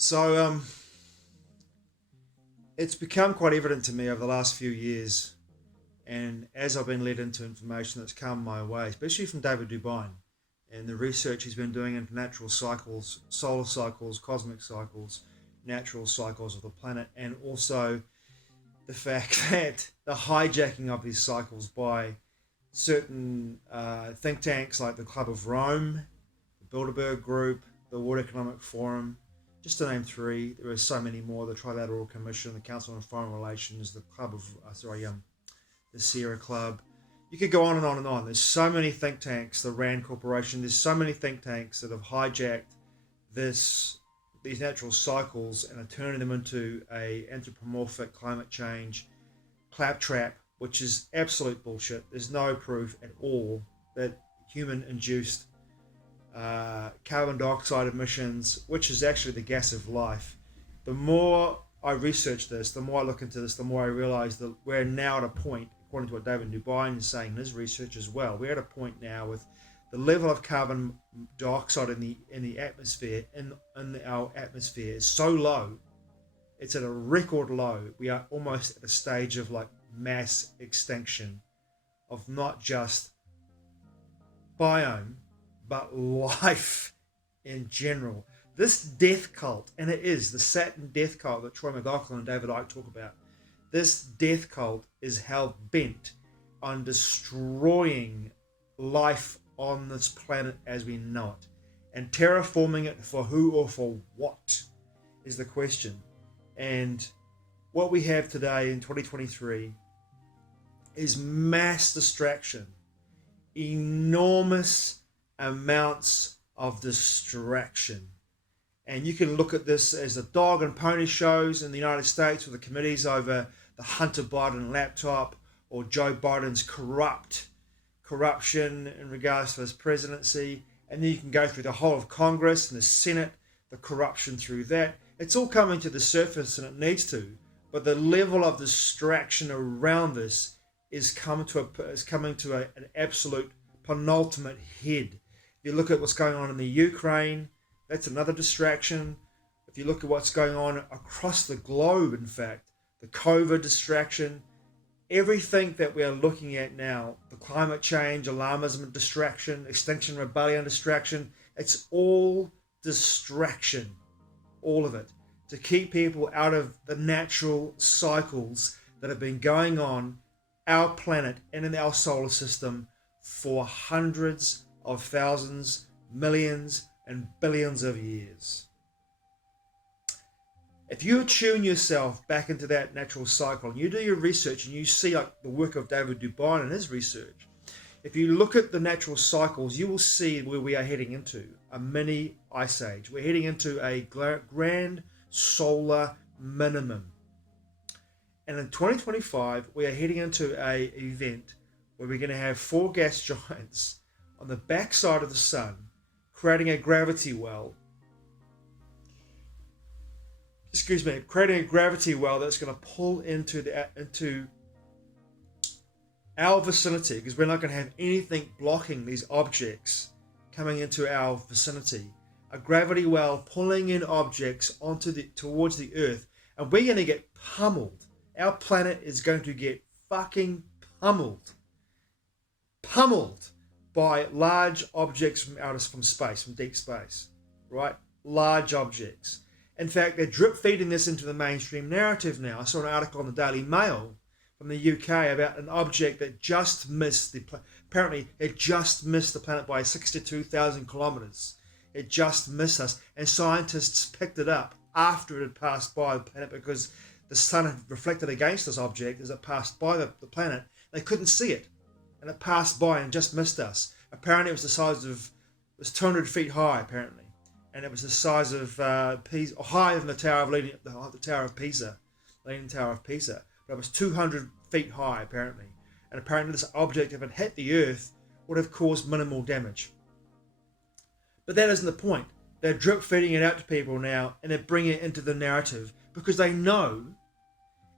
So it's become quite evident to me over the last few years, and as I've been led into information that's come my way, especially from David Dubyne and the research he's been doing into natural cycles, solar cycles, cosmic cycles, natural cycles of the planet, and also the fact that the hijacking of these cycles by certain think tanks like the Club of Rome, the Bilderberg Group, the World Economic Forum, just to name three. There are so many more: the Trilateral Commission, the Council on Foreign Relations, the Club of the Sierra Club. You could go on and on and on. There's so many think tanks, the Rand Corporation. There's so many think tanks that have hijacked these natural cycles and are turning them into a anthropomorphic climate change claptrap, which is absolute bullshit. There's no proof at all that human-induced carbon dioxide emissions, which is actually the gas of life. The more I research this, the more I look into this, the more I realize that we're now at a point, according to what David Dubyne is saying in his research as well, we're at a point now with the level of carbon dioxide in the atmosphere, in our atmosphere, is so low. It's at a record low. We are almost at a stage of like mass extinction of not just biome, but life in general. This death cult, and it is the Saturn death cult that Troy McLaughlin and David Icke talk about, this death cult is hell bent on destroying life on this planet as we know it. And terraforming it for who or for what is the question. And what we have today in 2023 is mass distraction, enormous amounts of distraction. And you can look at this as the dog and pony shows in the United States with the committees over the Hunter Biden laptop, or Joe Biden's corruption in regards to his presidency. And then you can go through the whole of Congress and the Senate, the corruption through that. It's all coming to the surface, and it needs to. But the level of distraction around this is coming to an absolute penultimate head. If you look at what's going on in the Ukraine, that's another distraction. If you look at what's going on across the globe, in fact, the COVID distraction, everything that we are looking at now, the climate change, alarmism distraction, extinction rebellion distraction, it's all distraction, all of it, to keep people out of the natural cycles that have been going on our planet and in our solar system for hundreds of thousands, millions, and billions of years. If you tune yourself back into that natural cycle and you do your research and you see like the work of David Dubyne and his research, if you look at the natural cycles, you will see where we are heading into a mini ice age. We're heading into a grand solar minimum. And in 2025, we are heading into an event where we're going to have four gas giants on the backside of the sun, creating a gravity well. Creating a gravity well that's going to pull into our vicinity, because we're not going to have anything blocking these objects coming into our vicinity. A gravity well pulling in objects towards the Earth, and we're going to get pummeled. Our planet is going to get fucking pummeled by large objects from space, from deep space, right? Large objects. In fact, they're drip feeding this into the mainstream narrative now. I saw an article in the Daily Mail from the UK about an object that just missed apparently it just missed the planet by 62,000 kilometers. It just missed us, and scientists picked it up after it had passed by the planet, because the sun had reflected against this object as it passed by the planet. They couldn't see it, and it passed by and just missed us. Apparently, it was 200 feet high, apparently. And it was the size of Pisa, or higher than the Tower of Pisa, Leaning Tower of Pisa. But it was 200 feet high, apparently. And apparently this object, if it hit the Earth, would have caused minimal damage. But that isn't the point. They're drip feeding it out to people now, and they're bringing it into the narrative, because they know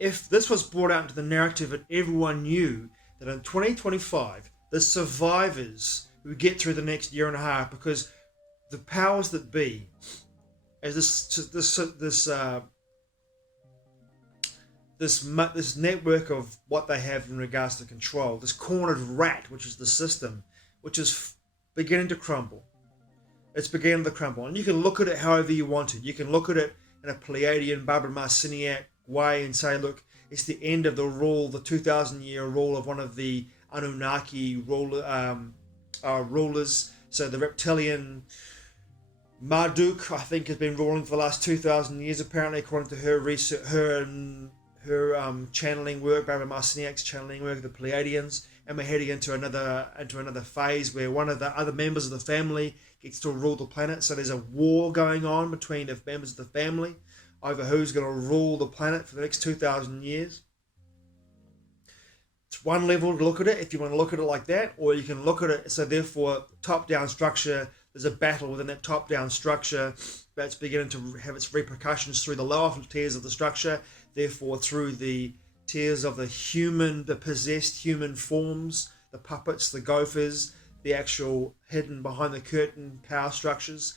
if this was brought out into the narrative and everyone knew that in 2025, the survivors who get through the next year and a half, because the powers that be as this network of what they have in regards to control, this cornered rat, which is the system, which is beginning to crumble. It's beginning to crumble, and you can look at it however you want to. You can look at it in a Pleiadian, Barbara Marciniak way and say, look, it's the end of the rule, the 2,000-year rule of one of the Anunnaki rulers. So the reptilian Marduk, I think, has been ruling for the last 2,000 years, apparently, according to her research, her channeling work, Barbara Marciniak's channeling work, the Pleiadians, and we're heading into another phase where one of the other members of the family gets to rule the planet. So there's a war going on between the members of the family over who's going to rule the planet for the next 2,000 years. It's one level to look at it, if you want to look at it like that, or you can look at it, so therefore, top-down structure, there's a battle within that top-down structure that's beginning to have its repercussions through the lower tiers of the structure, therefore through the tiers of the possessed human forms, the puppets, the gophers, the actual hidden behind the curtain power structures.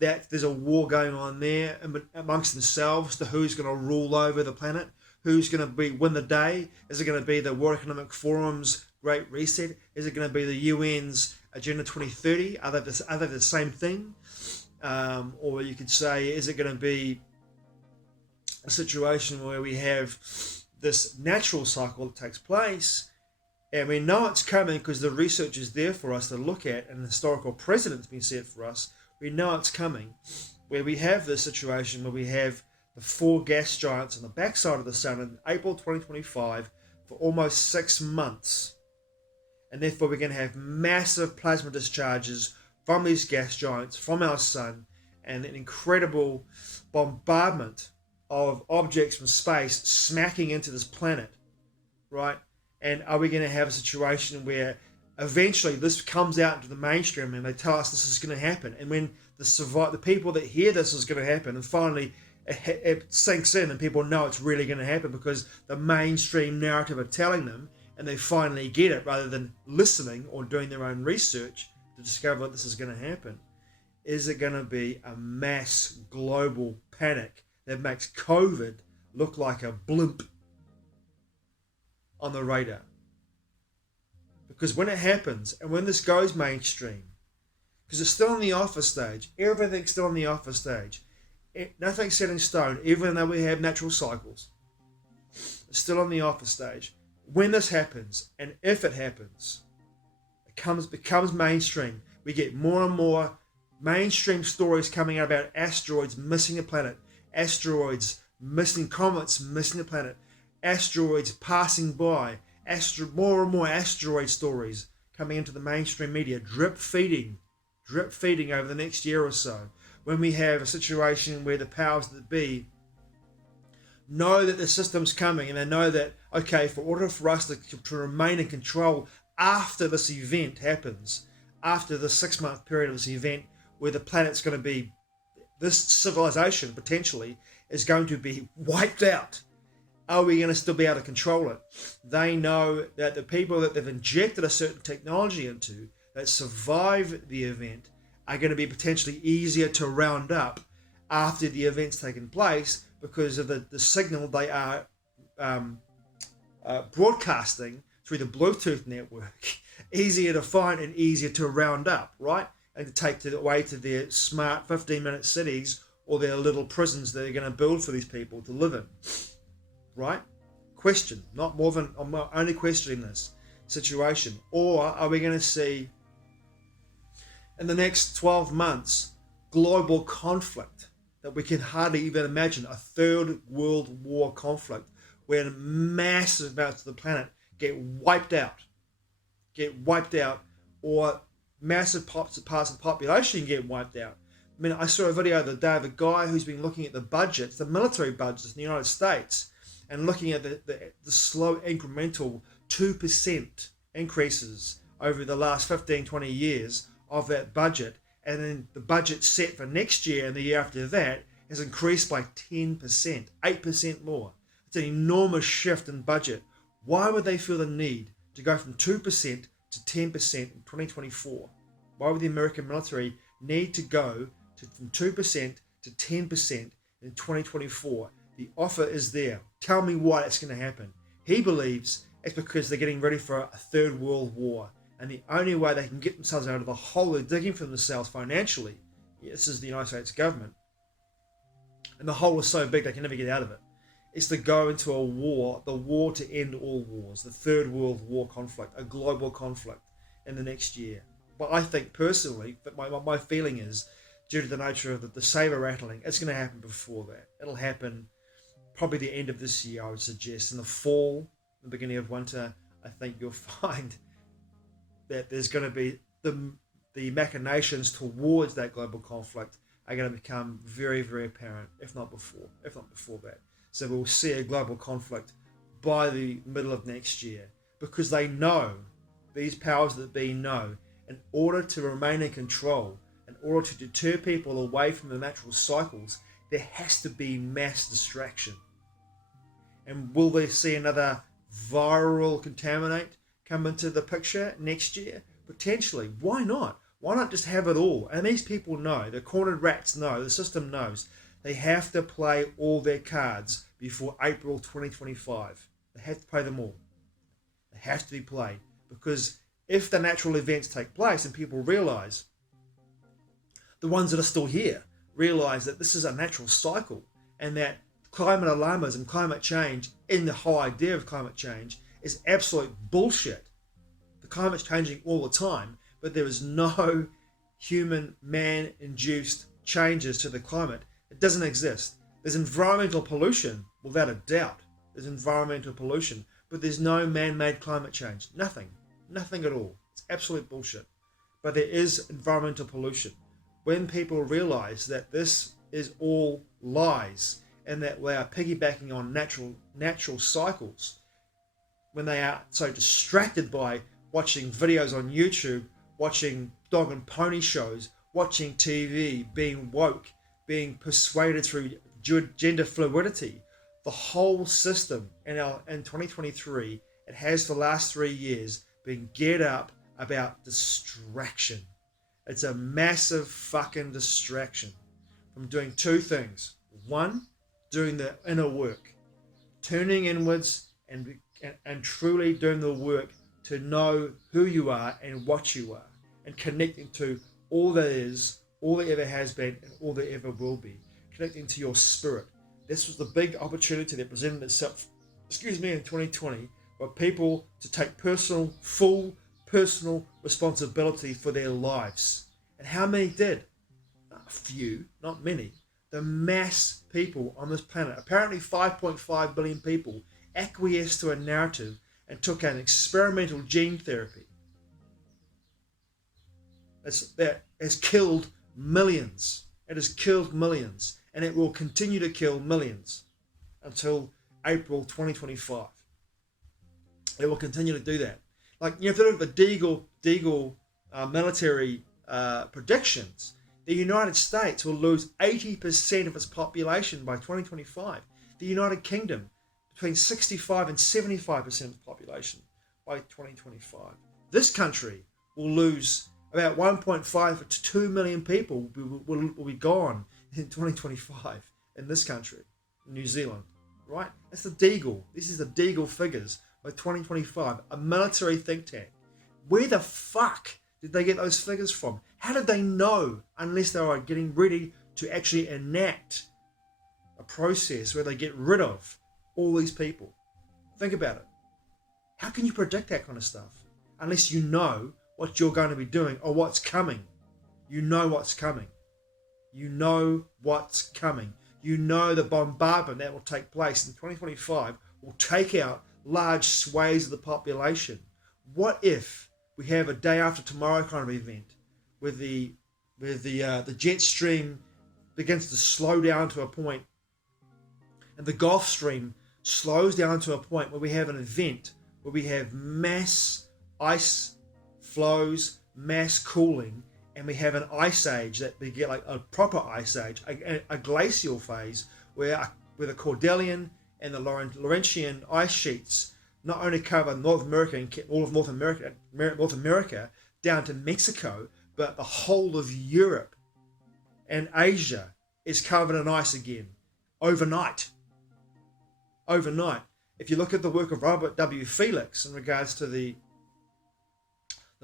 That there's a war going on there amongst themselves to who's going to rule over the planet, who's going to win the day. Is it going to be the World Economic Forum's Great Reset? Is it going to be the UN's Agenda 2030? Are they the same thing? Or you could say, is it going to be a situation where we have this natural cycle that takes place, and we know it's coming because the research is there for us to look at, and the historical precedent's been set for us. We know it's coming, where we have this situation where we have the 4 gas giants on the backside of the sun in April 2025 for almost 6 months. And therefore we're going to have massive plasma discharges from these gas giants, from our sun, and an incredible bombardment of objects from space smacking into this planet, right? And are we going to have a situation where eventually this comes out into the mainstream and they tell us this is going to happen, and when the people that hear this is going to happen, and finally it sinks in and people know it's really going to happen because the mainstream narrative are telling them, and they finally get it rather than listening or doing their own research to discover that this is going to happen. Is it going to be a mass global panic that makes COVID look like a blimp on the radar? Because when it happens, and when this goes mainstream, because it's still in the alpha stage, everything's still in the alpha stage, nothing's set in stone, even though we have natural cycles, it's still on the alpha stage. When this happens, and if it happens, it becomes mainstream. We get more and more mainstream stories coming out about asteroids missing the planet, asteroids missing, comets missing the planet, asteroids passing by, more and more asteroid stories coming into the mainstream media, drip feeding over the next year or so. When we have a situation where the powers that be know that the system's coming, and they know that, okay, for order for us to remain in control after this event happens, after the 6-month period of this event where the planet's going to be, this civilization potentially is going to be wiped out, are we going to still be able to control it? They know that the people that they've injected a certain technology into that survive the event are going to be potentially easier to round up after the event's taken place, because of the signal they are broadcasting through the Bluetooth network, easier to find and easier to round up, right? And to take away to their smart 15-minute cities or their little prisons that they're going to build for these people to live in, right? Question, I'm only questioning this situation. Or are we going to see in the next 12 months global conflict that we can hardly even imagine, a third world war conflict where massive amounts of the planet get wiped out, or massive parts of the population get wiped out. I mean, I saw a video the other day of a guy who's been looking at the budgets, the military budgets in the United States, and looking at the slow incremental 2% increases over the last 15, 20 years of that budget. And then the budget set for next year and the year after that has increased by 10%, 8% more. It's an enormous shift in budget. Why would they feel the need to go from 2% to 10% in 2024? Why would the American military need to go from 2% to 10% in 2024. The offer is there. Tell me why it's going to happen. He believes it's because they're getting ready for a third world war. And the only way they can get themselves out of the hole they're digging for themselves financially, this is the United States government, and the hole is so big they can never get out of it, is to go into a war, the war to end all wars, the third world war conflict, a global conflict in the next year. But I think personally, that my feeling is, due to the nature of the saber rattling, it's going to happen before that. It'll happen probably the end of this year, I would suggest. In the fall, the beginning of winter, I think you'll find that there's going to be the machinations towards that global conflict are going to become very, very apparent, if not before that. So we'll see a global conflict by the middle of next year, because they know, these powers that be know, in order to remain in control, in order to deter people away from the natural cycles, there has to be mass distraction. And will they see another viral contaminate come into the picture next year? Potentially. Why not? Why not just have it all? And these people know, the cornered rats know, the system knows, they have to play all their cards before April 2025. They have to play them all. They have to be played. Because if the natural events take place and people realise, the ones that are still here, realise that this is a natural cycle, and that climate alarmism, climate change, in the whole idea of climate change, is absolute bullshit. The climate's changing all the time, but there is no human, man-induced changes to the climate. It doesn't exist. There's environmental pollution, without a doubt. There's environmental pollution, but there's no man-made climate change. Nothing. Nothing at all. It's absolute bullshit. But there is environmental pollution. When people realise that this is all lies, and that we are piggybacking on natural cycles, when they are so distracted by watching videos on YouTube, watching dog and pony shows, watching TV, being woke, being persuaded through gender fluidity, the whole system in 2023, it has for the last 3 years been geared up about distraction. It's a massive fucking distraction from doing two things. One, doing the inner work, turning inwards and truly doing the work to know who you are and what you are, and connecting to all that is, all that ever has been, and all that ever will be, connecting to your spirit. This was the big opportunity that presented itself, in 2020, for people to take full personal responsibility for their lives. And how many did? A few, not many. The mass people on this planet, apparently 5.5 billion people, acquiesced to a narrative and took an experimental gene therapy that has killed millions. It has killed millions, and it will continue to kill millions until April 2025. It will continue to do that. Like, if you look at the Deagle military predictions, the United States will lose 80% of its population by 2025. The United Kingdom, between 65 and 75% of the population by 2025. This country will lose about 1.5 to 2 million people will be gone in 2025 in this country, New Zealand, right? That's the Deagle. This is the Deagle figures by 2025, a military think tank. Where the fuck did they get those figures from? How did they know, unless they are getting ready to actually enact a process where they get rid of all these people? Think about it. How can you predict that kind of stuff unless you know what you're going to be doing or what's coming? You know what's coming. You know what's coming. You know the bombardment that will take place in 2025 will take out large swathes of the population. What if we have a day after tomorrow kind of event where the jet stream begins to slow down to a point, and the Gulf Stream slows down to a point where we have an event where we have mass ice flows, mass cooling, and we have an ice age that we get like a proper ice age, a glacial phase where the Cordilleran and the Laurentian ice sheets not only cover North America and all of North America down to Mexico, but the whole of Europe and Asia, is covered in ice again. Overnight. Overnight. If you look at the work of Robert W. Felix in regards to the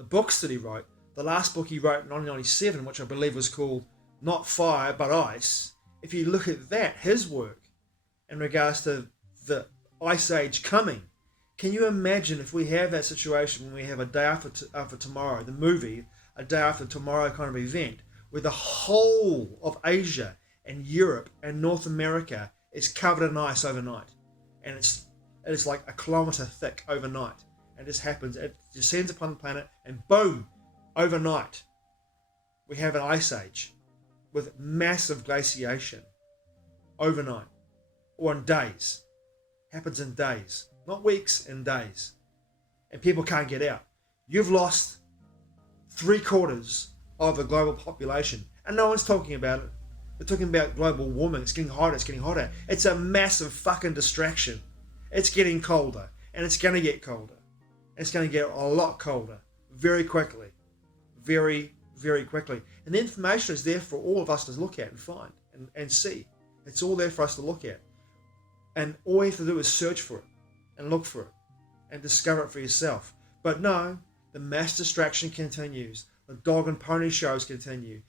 books that he wrote, the last book he wrote in 1997, which I believe was called Not Fire But Ice, if you look at that, his work in regards to the Ice Age coming, can you imagine if we have that situation when we have a day after tomorrow, the movie, a day after tomorrow kind of event, where the whole of Asia and Europe and North America is covered in ice overnight, and it's like a kilometre thick overnight, and this happens, it descends upon the planet, and boom, overnight we have an ice age with massive glaciation overnight, or in days. Happens in days, not weeks, in days, and people can't get out. You've lost 3/4 of the global population, and no one's talking about it. They're talking about global warming. It's getting hotter, it's getting hotter. It's a massive fucking distraction. It's getting colder, and it's going to get colder. It's going to get a lot colder very quickly. Very, very quickly. And the information is there for all of us to look at and find and see. It's all there for us to look at. And all you have to do is search for it and look for it and discover it for yourself. But no, the mass distraction continues. The dog and pony shows continue.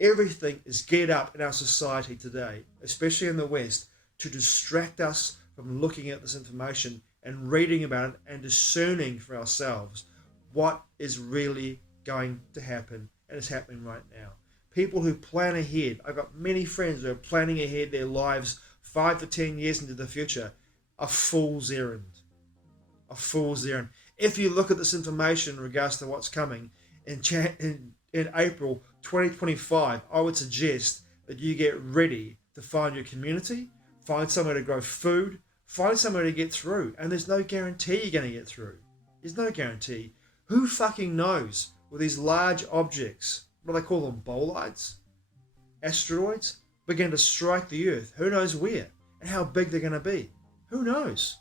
Everything is geared up in our society today, especially in the West, to distract us from looking at this information and reading about it and discerning for ourselves what is really going to happen, and is happening right now. People who plan ahead, I've got many friends who are planning ahead their lives 5 to 10 years into the future, a fool's errand. A fool's errand. If you look at this information in regards to what's coming in April 2025, I would suggest that you get ready to find your community, find somewhere to grow food, find somewhere to get through. And there's no guarantee you're going to get through. There's no guarantee. Who fucking knows with these large objects, what do they call them, bolides? Asteroids? Begin to strike the Earth. Who knows where and how big they're going to be? Who knows?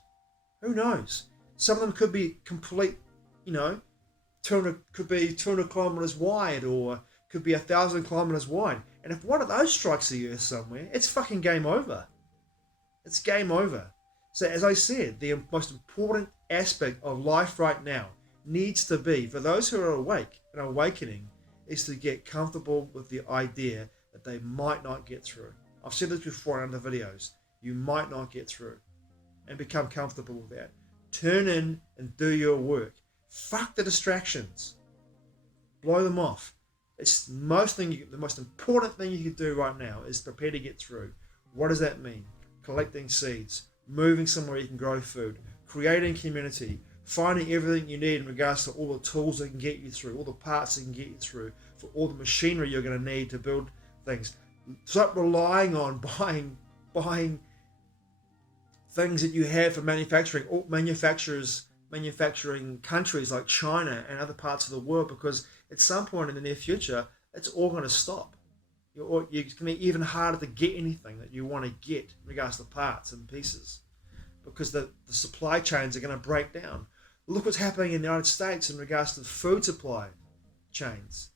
Who knows? Some of them could be complete, 200 kilometers wide, or could be 1,000 kilometers wide. And if one of those strikes the Earth somewhere, it's fucking game over. It's game over. So as I said, the most important aspect of life right now needs to be, for those who are awake and awakening, is to get comfortable with the idea that they might not get through. I've said this before in other videos. You might not get through, and become comfortable with that. Turn in and do your work. Fuck the distractions. Blow them off. It's the most important thing you can do right now is prepare to get through. What does that mean? Collecting seeds, moving somewhere you can grow food, creating community, finding everything you need in regards to all the tools that can get you through, all the parts that can get you through, for all the machinery you're going to need to build things. Stop relying on buying things that you have for manufacturing, or manufacturing countries like China and other parts of the world, because at some point in the near future, it's all going to stop. It's going to be even harder to get anything that you want to get in regards to parts and pieces, because the supply chains are going to break down. Look what's happening in the United States in regards to the food supply chains.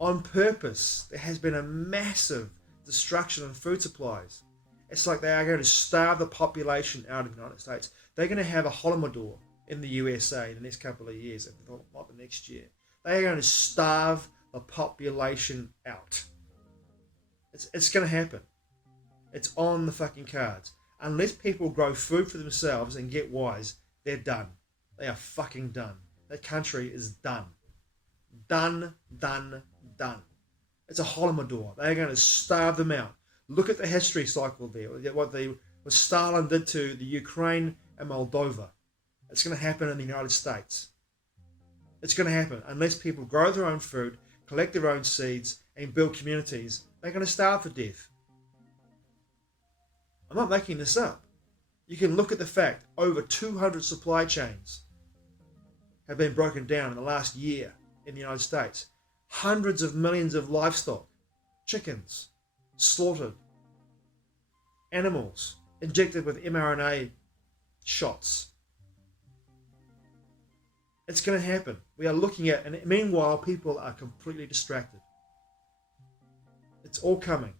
On purpose, there has been a massive destruction of food supplies. It's like they are going to starve the population out of the United States. They're going to have a Holodomor in the USA in the next couple of years, if not the next year. They are going to starve the population out. It's going to happen. It's on the fucking cards. Unless people grow food for themselves and get wise, they're done. They are fucking done. That country is done. Done. It's a Holodomor. They're going to starve them out. Look at the history cycle there. What Stalin did to the Ukraine and Moldova. It's going to happen in the United States. It's going to happen. Unless people grow their own food, collect their own seeds, and build communities, they're going to starve to death. I'm not making this up. You can look at the fact over 200 supply chains have been broken down in the last year in the United States. Hundreds of millions of livestock, chickens, slaughtered, animals injected with mRNA shots. It's going to happen. We are looking at, and meanwhile, people are completely distracted. It's all coming.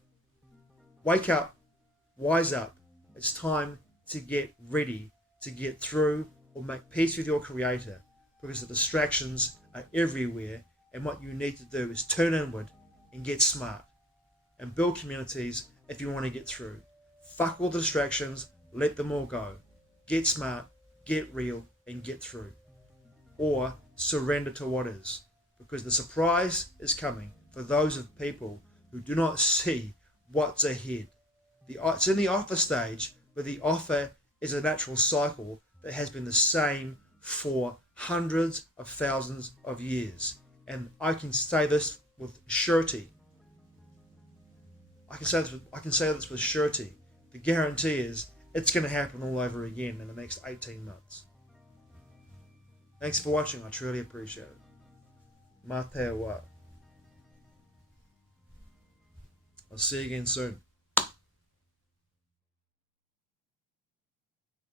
Wake up, wise up. It's time to get ready to get through or make peace with your Creator, because the distractions are everywhere, and what you need to do is turn inward and get smart and build communities if you want to get through. Fuck all the distractions, let them all go. Get smart, get real, and get through. Or surrender to what is, because the surprise is coming for those of people who do not see what's ahead. It's in the offer stage, but the offer is a natural cycle that has been the same for hundreds of thousands of years. And I can say this with surety. I can say this with surety. The guarantee is it's going to happen all over again in the next 18 months. Thanks for watching. I truly appreciate it. Mā te wa. I'll see you again soon.